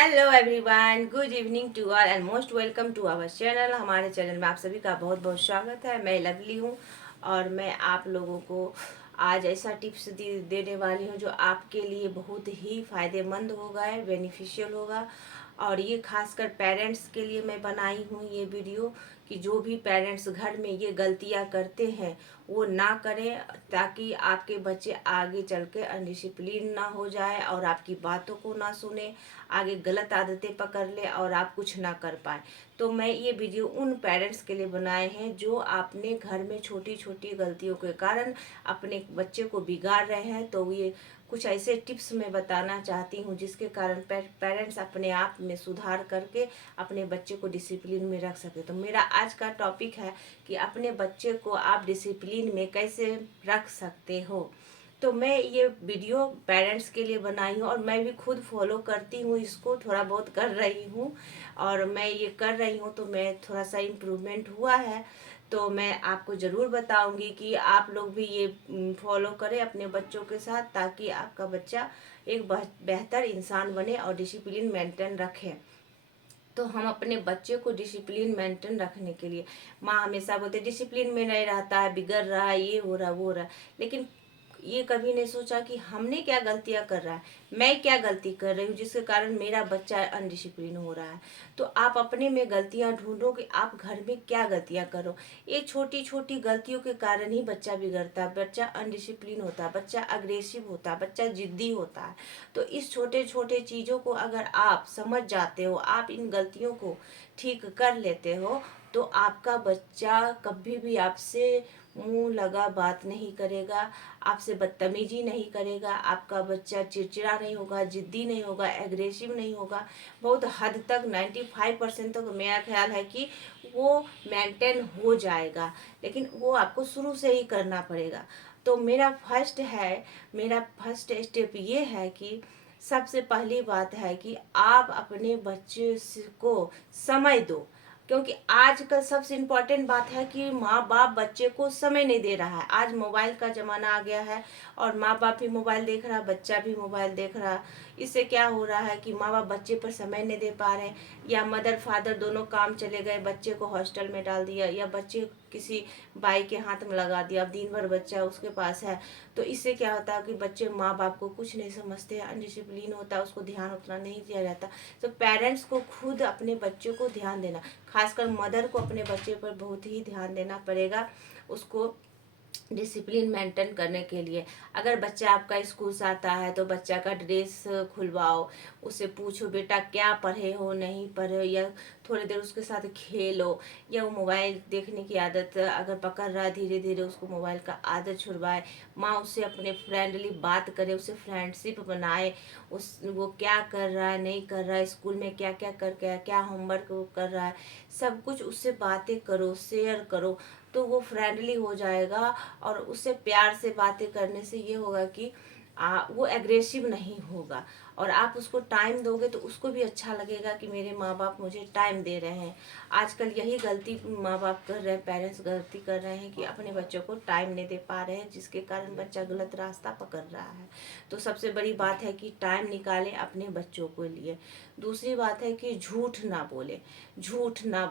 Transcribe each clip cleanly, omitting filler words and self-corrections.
Hello everyone, good evening to all and most welcome to our channel. हमारे channel में आप सभी का बहुत बहुत स्वागत है। मैं लवली हूँ और मैं आप लोगों को आज ऐसा टिप्स देने वाली हूँ जो आपके लिए बहुत ही फ़ायदेमंद होगा, बेनिफिशियल होगा। और ये खासकर पेरेंट्स के लिए मैं बनाई हूँ ये वीडियो कि जो भी पेरेंट्स घर में ये गलतियाँ करते हैं वो ना करें, ताकि आपके बच्चे आगे चल के अनडिसिप्लिन ना हो जाए और आपकी बातों को ना सुने, आगे गलत आदतें पकड़ ले और आप कुछ ना कर पाए। तो मैं ये वीडियो उन पेरेंट्स के लिए बनाए हैं जो आपने घर में छोटी छोटी गलतियों के कारण अपने बच्चे को बिगाड़ रहे हैं। तो ये कुछ ऐसे टिप्स मैं बताना चाहती हूँ जिसके कारण पेरेंट्स अपने आप में सुधार करके अपने बच्चे को डिसिप्लिन में रख सके। तो मेरा आज का टॉपिक है कि अपने बच्चे को आप डिसिप्लिन में कैसे रख सकते हो। तो मैं ये वीडियो पेरेंट्स के लिए बनाई हूँ और मैं भी खुद फॉलो करती हूँ, इसको थोड़ा बहुत कर रही हूँ और मैं ये कर रही हूँ तो मैं थोड़ा सा इम्प्रूवमेंट हुआ है। तो मैं आपको ज़रूर बताऊंगी कि आप लोग भी ये फॉलो करें अपने बच्चों के साथ, ताकि आपका बच्चा एक बेहतर इंसान बने और डिसिप्लिन मेंटेन रखे। तो हम अपने बच्चे को डिसिप्लिन मेंटेन रखने के लिए, माँ हमेशा बोलते डिसिप्लिन में नहीं रहता है, बिगड़ रहा है, ये हो रहा है, वो हो रहा है, लेकिन ये कभी नहीं सोचा कि हमने क्या गलतियां कर रहा है, मैं क्या गलती कर रही हूँ जिसके कारण मेरा बच्चा अनडिसिप्लिन हो रहा है। तो आप अपने में गलतियां ढूंढो कि आप घर में क्या गलतियां करो। ये छोटी छोटी गलतियों के कारण ही बच्चा बिगड़ता है, बच्चा अनडिसिप्लिन होता है, बच्चा अग्रेसिव होता है, बच्चा जिद्दी होता है। तो इस छोटे छोटे चीज़ों को अगर आप समझ जाते हो, आप इन गलतियों को ठीक कर लेते हो, तो आपका बच्चा कभी भी आपसे मुंह लगा बात नहीं करेगा, आपसे बदतमीजी नहीं करेगा, आपका बच्चा चिड़चिड़ा नहीं होगा, जिद्दी नहीं होगा, एग्रेसिव नहीं होगा। बहुत हद तक 95% तक मेरा ख्याल है कि वो मेंटेन हो जाएगा, लेकिन वो आपको शुरू से ही करना पड़ेगा। तो मेरा फर्स्ट स्टेप ये है कि सबसे पहली बात है कि आप अपने बच्चे को समय दो। क्योंकि आजकल सबसे इम्पोर्टेंट बात है कि माँ बाप बच्चे को समय नहीं दे रहा है। आज मोबाइल का ज़माना आ गया है और माँ बाप भी मोबाइल देख रहा, बच्चा भी मोबाइल देख रहा। इससे क्या हो रहा है कि माँ बाप बच्चे पर समय नहीं दे पा रहे हैं, या मदर फादर दोनों काम चले गए, बच्चे को हॉस्टल में डाल दिया, या बच्चे किसी बाई के हाथ में लगा दिया, अब दिन भर बच्चा उसके पास है। तो इससे क्या होता है कि बच्चे माँ बाप को कुछ नहीं समझते हैं, अनडिसिप्लिन होता है, उसको ध्यान उतना नहीं दिया जाता। तो पेरेंट्स को खुद अपने बच्चों को ध्यान देना, खासकर मदर को अपने बच्चे पर बहुत ही ध्यान देना पड़ेगा, उसको डिसिप्लिन मेंटेन करने के लिए। अगर बच्चा आपका स्कूल से आता है तो बच्चा का ड्रेस खुलवाओ, उससे पूछो बेटा क्या पढ़े हो, नहीं पढ़े हो, या थोड़ी देर उसके साथ खेलो, या वो मोबाइल देखने की आदत अगर पकड़ रहा है धीरे धीरे उसको मोबाइल का आदत छुड़वाए। माँ उससे अपने फ्रेंडली बात करे, उससे फ्रेंडशिप बनाए, उस वो क्या कर रहा है, नहीं कर रहा है, स्कूल में क्या क्या करके क्या होमवर्क वो कर रहा है, सब कुछ उससे बातें करो, शेयर करो। तो वो फ्रेंडली हो जाएगा और उससे प्यार से बातें करने से ये होगा कि वो एग्रेसिव नहीं होगा, और आप उसको टाइम दोगे तो उसको भी अच्छा लगेगा कि मेरे माँ बाप मुझे टाइम दे रहे हैं। आजकल यही गलती माँ बाप कर रहे हैं, पेरेंट्स गलती कर रहे हैं कि अपने बच्चों को टाइम नहीं दे पा रहे हैं, जिसके कारण बच्चा गलत रास्ता पकड़ रहा है। तो सबसे बड़ी बात है कि टाइम निकालें अपने बच्चों के लिए। दूसरी बात है कि झूठ ना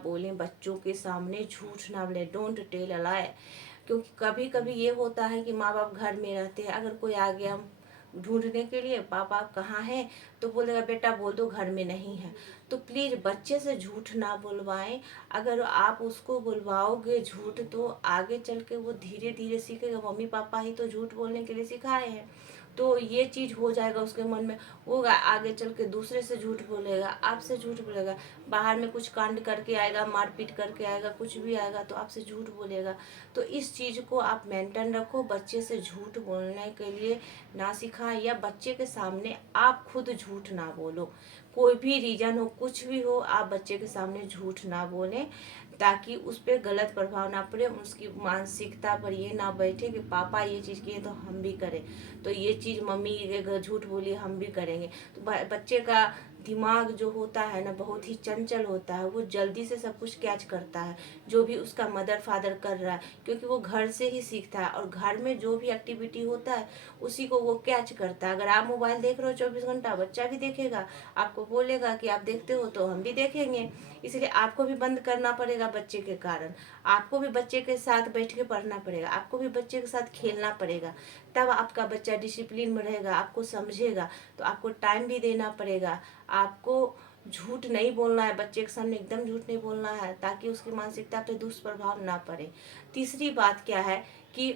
बोलें बच्चों के सामने, झूठ ना बोलें, डोंट टेल अ लाई। क्योंकि कभी कभी ये होता है कि माँ बाप घर में रहते हैं, अगर कोई आ गया ढूंढने के लिए पापा कहाँ हैं, तो बोलेगा बेटा बोल दो घर में नहीं है। तो प्लीज़ बच्चे से झूठ ना बुलवाएं। अगर आप उसको बुलवाओगे झूठ तो आगे चल के वो धीरे धीरे सीखेगा, मम्मी पापा ही तो झूठ बोलने के लिए सिखाए हैं। तो ये चीज़ हो जाएगा उसके मन में, वो आगे चल के दूसरे से झूठ बोलेगा, आपसे झूठ बोलेगा, बाहर में कुछ कांड करके आएगा, मारपीट करके आएगा, कुछ भी आएगा तो आपसे झूठ बोलेगा। तो इस चीज़ को आप मेंटेन रखो, बच्चे से झूठ बोलने के लिए ना सिखाएं, या बच्चे के सामने आप खुद झूठ ना बोलो। कोई भी रीजन हो, कुछ भी हो, आप बच्चे के सामने झूठ ना बोलें, ताकि उस पर गलत प्रभाव ना पड़े, उसकी मानसिकता पर ये ना बैठे कि पापा ये चीज़ किए तो हम भी करें, तो ये चीज़ मम्मी झूठ बोली हम भी करेंगे। तो बच्चे का दिमाग जो होता है ना बहुत ही चंचल होता है, वो जल्दी से सब कुछ कैच करता है जो भी उसका मदर फादर कर रहा है, क्योंकि वो घर से ही सीखता है और घर में जो भी एक्टिविटी होता है उसी को वो कैच करता है। अगर आप मोबाइल देख रहे हो 24 घंटा, बच्चा भी देखेगा, आपको बोलेगा कि आप देखते हो तो हम भी देखेंगे। इसलिए आपको भी बंद करना पड़ेगा बच्चे के कारण, आपको भी बच्चे के साथ बैठ के पढ़ना पड़ेगा, आपको भी बच्चे के साथ खेलना पड़ेगा, तब आपका बच्चा डिसिप्लिन में रहेगा, आपको समझेगा। तो आपको टाइम भी देना पड़ेगा, आपको झूठ नहीं बोलना है बच्चे के सामने, एकदम झूठ नहीं बोलना है ताकि उसकी मानसिकता पे दुष्प्रभाव ना पड़े। तीसरी बात क्या है कि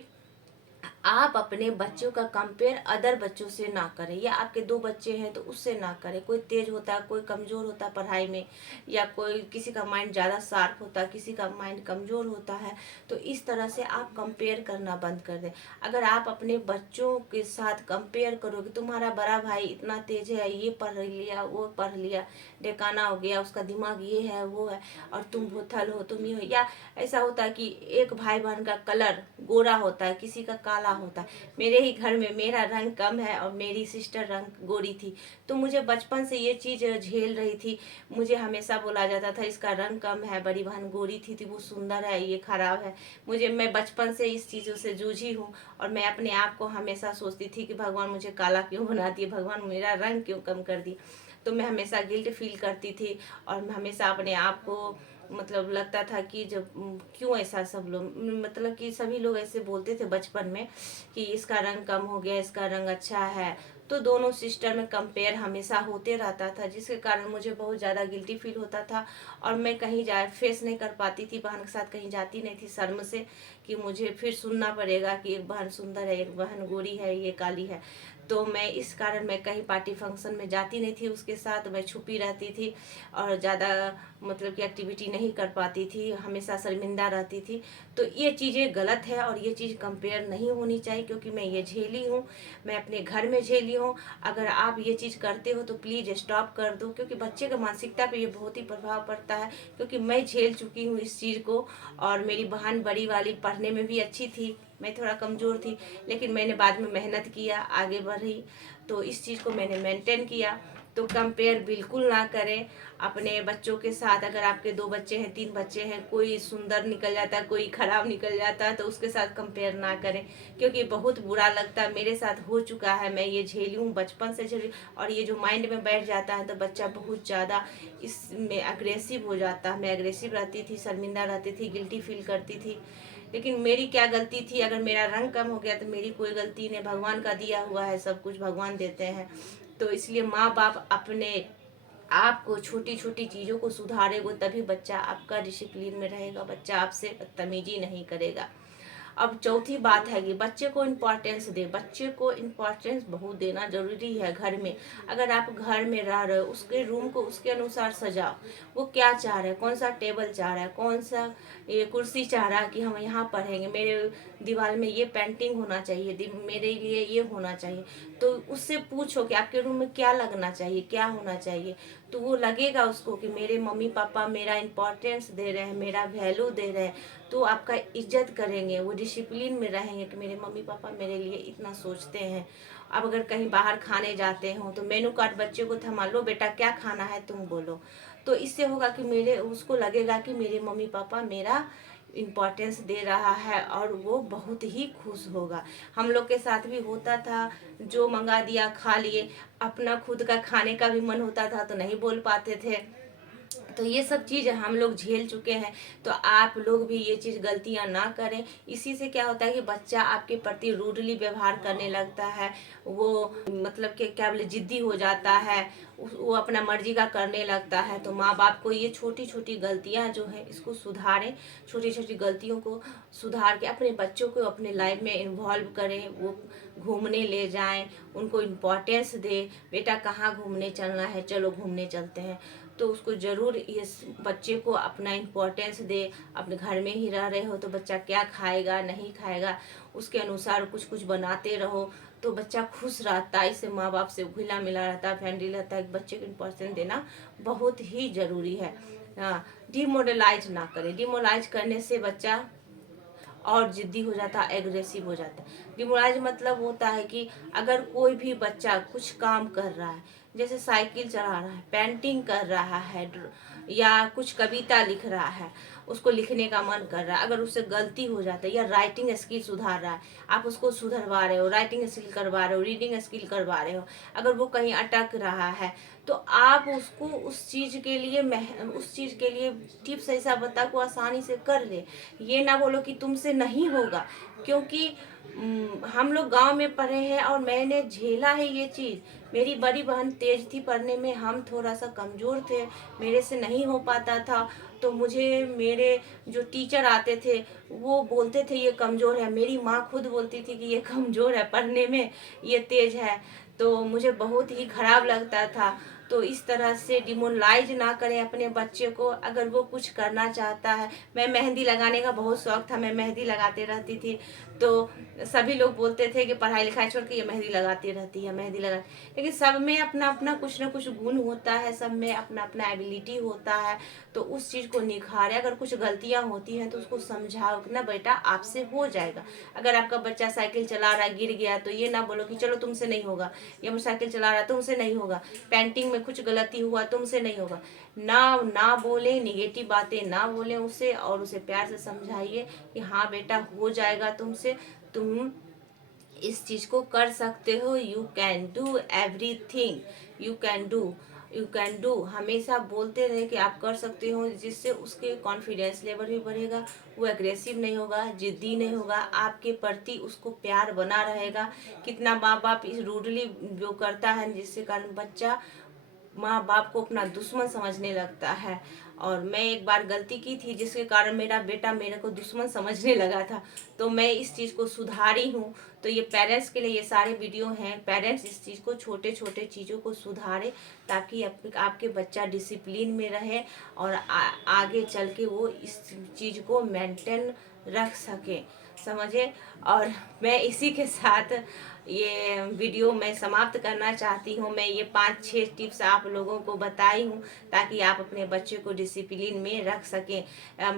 आप अपने बच्चों का कंपेयर अदर बच्चों से ना करें, या आपके 2 बच्चे हैं तो उससे ना करें। कोई तेज होता है, कोई कमज़ोर होता है पढ़ाई में, या कोई किसी का माइंड ज़्यादा शार्प होता है, किसी का माइंड कमज़ोर होता है। तो इस तरह से आप कंपेयर करना बंद कर दें। अगर आप अपने बच्चों के साथ कंपेयर करोगे, तुम्हारा बड़ा भाई इतना तेज है, ये पढ़ लिया, वो पढ़ लिया, ढेकाना हो गया, उसका दिमाग ये है वो है, और तुम भूथल हो, तुम ये हो। या ऐसा होता है कि एक भाई बहन का कलर गोरा होता है, किसी का काला होता है। मेरे ही घर में मेरा रंग कम है और मेरी सिस्टर रंग गोरी थी, तो मुझे बचपन से ये चीज़ झेल रही थी। मुझे हमेशा बोला जाता था इसका रंग कम है, बड़ी बहन गोरी थी वो सुंदर है, ये खराब है। मैं बचपन से इस चीज़ों से जूझी हूँ, और मैं अपने आप को हमेशा सोचती थी कि भगवान मुझे काला क्यों बना दिए, भगवान मेरा रंग क्यों कम कर दिए। तो मैं हमेशा गिल्ट फील करती थी, और मैं हमेशा अपने आप को मतलब लगता था कि जब क्यों ऐसा सब लोग, मतलब कि सभी लोग ऐसे बोलते थे बचपन में कि इसका रंग कम हो गया, इसका रंग अच्छा है। तो दोनों सिस्टर में कंपेयर हमेशा होते रहता था, जिसके कारण मुझे बहुत ज़्यादा गिल्टी फील होता था, और मैं कहीं जा फेस नहीं कर पाती थी, बहन के साथ कहीं जाती नहीं थी शर्म से, कि मुझे फिर सुनना पड़ेगा कि एक बहन सुंदर है, एक बहन गोरी है, ये काली है। तो मैं इस कारण मैं कहीं पार्टी फंक्शन में जाती नहीं थी उसके साथ, मैं छुपी रहती थी और ज़्यादा मतलब कि एक्टिविटी नहीं कर पाती थी, हमेशा शर्मिंदा रहती थी। तो ये चीज़ें गलत है और ये चीज़ कंपेयर नहीं होनी चाहिए, क्योंकि मैं ये झेली हूँ, मैं अपने घर में झेली हूँ। अगर आप ये चीज़ करते हो तो प्लीज़ स्टॉप कर दो, क्योंकि बच्चे का मानसिकता पे ये बहुत ही प्रभाव पड़ता है। क्योंकि मैं झेल चुकी हूँ इस चीज़ को, और मेरी बहन बड़ी वाली पढ़ने में भी अच्छी थी, मैं थोड़ा कमज़ोर थी, लेकिन मैंने बाद में मेहनत किया, आगे बढ़ी, तो इस चीज़ को मैंने मेंटेन किया। तो कंपेयर बिल्कुल ना करें अपने बच्चों के साथ। अगर आपके 2 बच्चे हैं, 3 बच्चे हैं, कोई सुंदर निकल जाता है, कोई खराब निकल जाता है, तो उसके साथ कंपेयर ना करें, क्योंकि बहुत बुरा लगता है। मेरे साथ हो चुका है, मैं ये झेली हूँ, बचपन से झेली, और ये जो माइंड में बैठ जाता है तो बच्चा बहुत ज़्यादा इसमें अग्रेसिव हो जाता है। मैं अग्रेसिव रहती थी, शर्मिंदा रहती थी, गिल्टी फील करती थी, लेकिन मेरी क्या गलती थी? अगर मेरा रंग कम हो गया तो मेरी कोई गलती नहीं, भगवान का दिया हुआ है, सब कुछ भगवान देते हैं। तो इसलिए माँ बाप अपने आपको छोटी छोटी चीज़ों को सुधारेगा, तभी बच्चा आपका डिसिप्लिन में रहेगा, बच्चा आपसे बदतमीजी नहीं करेगा। अब चौथी बात है कि बच्चे को इम्पोर्टेंस दे, बच्चे को इम्पोर्टेंस बहुत देना जरूरी है घर में। अगर आप घर में रह रहे हो, उसके रूम को उसके अनुसार सजाओ, वो क्या चाह रहा है, कौन सा टेबल चाह रहा है, कौन सा ये कुर्सी चाह रहा है कि हम यहाँ पढ़ेंगे, मेरे दीवार में ये पेंटिंग होना चाहिए, मेरे लिए ये होना चाहिए। तो उससे पूछो कि आपके रूम में क्या लगना चाहिए, क्या होना चाहिए। तो वो लगेगा उसको कि मेरे मम्मी पापा मेरा इम्पोर्टेंस दे रहे हैं, मेरा वैल्यू दे रहे हैं, तो आपका इज्जत करेंगे, वो डिसिप्लिन में रहेंगे कि मेरे मम्मी पापा मेरे लिए इतना सोचते हैं। अब अगर कहीं बाहर खाने जाते हो तो मेनू कार्ड बच्चे को थमा लो, बेटा क्या खाना है तुम बोलो। तो इससे होगा कि मेरे उसको लगेगा कि मेरे मम्मी पापा मेरा इम्पोर्टेंस दे रहा है, और वो बहुत ही खुश होगा। हम लोग के साथ भी होता था, जो मंगा दिया खा लिए, अपना खुद का खाने का भी मन होता था तो नहीं बोल पाते थे। तो ये सब चीज़ हम लोग झेल चुके हैं, तो आप लोग भी ये चीज़ गलतियां ना करें। इसी से क्या होता है कि बच्चा आपके प्रति रूडली व्यवहार करने लगता है, वो मतलब कि क्या बोले जिद्दी हो जाता है, वो अपना मर्जी का करने लगता है। तो माँ बाप को ये छोटी छोटी गलतियां जो है इसको सुधारें, छोटी छोटी गलतियों को सुधार के अपने बच्चों को अपने लाइफ में इन्वॉल्व करें, वो घूमने ले जाएं, उनको इम्पोर्टेंस दे, बेटा कहाँ घूमने चलना है, चलो घूमने चलते हैं। तो उसको ज़रूर इस बच्चे को अपना इम्पोर्टेंस दे। अपने घर में ही रह रहे हो तो बच्चा क्या खाएगा नहीं खाएगा उसके अनुसार कुछ कुछ बनाते रहो, तो बच्चा खुश रहता है। इससे माँ बाप से घुला मिला रहता है, फ्रेंडली रहता है। बच्चे को इम्पोर्टेंस देना बहुत ही ज़रूरी है। हाँ, डिमोरलाइज ना करें, डिमोरलाइज करने से बच्चा और जिद्दी हो जाता है, एग्रेसिव हो जाता है। डिमोरलाइज मतलब होता है कि अगर कोई भी बच्चा कुछ काम कर रहा है, जैसे साइकिल चला रहा है, पेंटिंग कर रहा है, या कुछ कविता लिख रहा है, उसको लिखने का मन कर रहा है, अगर उससे गलती हो जाता है, या राइटिंग स्किल सुधार रहा है, आप उसको सुधरवा रहे हो, राइटिंग स्किल करवा रहे हो, रीडिंग स्किल करवा रहे हो, अगर वो कहीं अटक रहा है तो आप उसको उस चीज़ के लिए टिप्स ऐसा बता को आसानी से कर ले। ये ना बोलो कि तुमसे नहीं होगा, क्योंकि हम लोग गांव में पढ़े हैं और मैंने झेला है ये चीज़। मेरी बड़ी बहन तेज थी पढ़ने में, हम थोड़ा सा कमज़ोर थे, मेरे से नहीं हो पाता था। तो मुझे मेरे जो टीचर आते थे वो बोलते थे ये कमज़ोर है, मेरी माँ खुद बोलती थी कि ये कमज़ोर है पढ़ने में, ये तेज है। तो मुझे बहुत ही खराब लगता था। तो इस तरह से डिमोरलाइज ना करें अपने बच्चे को। अगर वो कुछ करना चाहता है, मैं मेहंदी लगाने का बहुत शौक था, मैं मेहंदी लगाते रहती थी। तो सभी लोग बोलते थे कि पढ़ाई लिखाई छोड़ के ये मेहंदी लगाती रहती है, मेहंदी लगा। लेकिन सब में अपना अपना कुछ ना कुछ गुण होता है, सब में अपना अपना एबिलिटी होता है। तो उस चीज़ को निखारे। अगर कुछ गलतियां होती हैं तो उसको समझाओ कि ना बेटा आपसे हो जाएगा। अगर आपका बच्चा साइकिल चला रहा है, गिर गया, तो ये ना बोलो कि चलो तुमसे नहीं होगा, ये मोटरसाइकिल चला रहा है तुमसे नहीं होगा, पेंटिंग में कुछ गलती हुआ तुमसे नहीं होगा। ना बोले, निगेटिव बातें ना बोले उसे, और उसे प्यार से समझाइए कि हाँ बेटा हो जाएगा तुमसे, तुम इस चीज़ को कर सकते हो, you can do everything, you can do, you can do. हमेशा बोलते रहे कि आप कर सकते हो, जिससे उसके कॉन्फिडेंस लेवल भी बढ़ेगा, वो एग्रेसिव नहीं होगा, जिद्दी नहीं होगा, आपके प्रति उसको प्यार बना रहेगा। कितना माँ बाप इस रूडली जो करता है जिसके कारण बच्चा माँ बाप को अपना दुश्मन समझने लगता है। और मैं एक बार गलती की थी जिसके कारण मेरा बेटा मेरे को दुश्मन समझने लगा था। तो मैं इस चीज़ को सुधारी हूँ। तो ये पेरेंट्स के लिए ये सारे वीडियो हैं। पेरेंट्स इस चीज़ को, छोटे छोटे चीज़ों को सुधारे, ताकि आपके बच्चा डिसिप्लिन में रहे और आगे चल के वो इस चीज़ को मेंटेन रख सके, समझे। और मैं इसी के साथ ये वीडियो मैं समाप्त करना चाहती हूँ। मैं ये 5-6 टिप्स आप लोगों को बताई हूँ ताकि आप अपने बच्चे को डिसिप्लिन में रख सकें।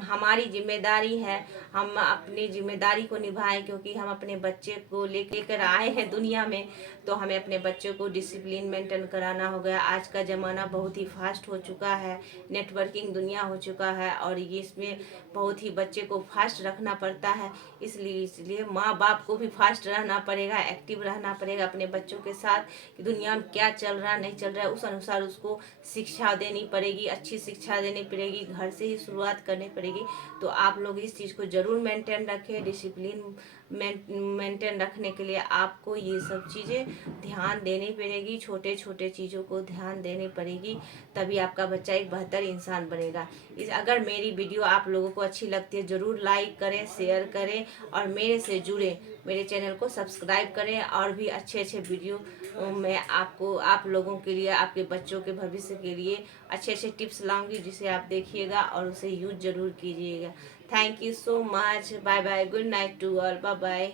हमारी जिम्मेदारी है, हम अपनी जिम्मेदारी को निभाएं, क्योंकि हम अपने बच्चे को लेकर आए हैं दुनिया में। तो हमें अपने बच्चे को डिसिप्लिन मेंटेन कराना होगा। आज का ज़माना बहुत ही फास्ट हो चुका है, नेटवर्किंग दुनिया हो चुका है, और ये इसमें बहुत ही बच्चे को फास्ट रखना पड़ता है। इसलिए माँ बाप को भी फास्ट रहना पड़ेगा, एक्टिव रहना पड़ेगा अपने बच्चों के साथ, कि दुनिया में क्या चल रहा नहीं चल रहा है, उस अनुसार उसको शिक्षा देनी पड़ेगी, अच्छी शिक्षा देनी पड़ेगी, घर से ही शुरुआत करनी पड़ेगी। तो आप लोग इस चीज़ को ज़रूर मेंटेन रखें। डिसिप्लिन मेंटेन रखने के लिए आपको ये सब चीज़ें ध्यान देनी पड़ेगी, छोटे छोटे चीज़ों को ध्यान देनी पड़ेगी, तभी आपका बच्चा एक बेहतर इंसान बनेगा। अगर मेरी वीडियो आप लोगों को अच्छी लगती है, ज़रूर लाइक करें, शेयर करें, और मेरे से जुड़े, मेरे चैनल को सब्सक्राइब करें। और भी अच्छे अच्छे वीडियो मैं आपको, आप लोगों के लिए, आपके बच्चों के भविष्य के लिए अच्छे अच्छे टिप्स लाऊंगी, जिसे आप देखिएगा और उसे यूज ज़रूर कीजिएगा। Thank you so much. Bye bye, good night to all, bye bye.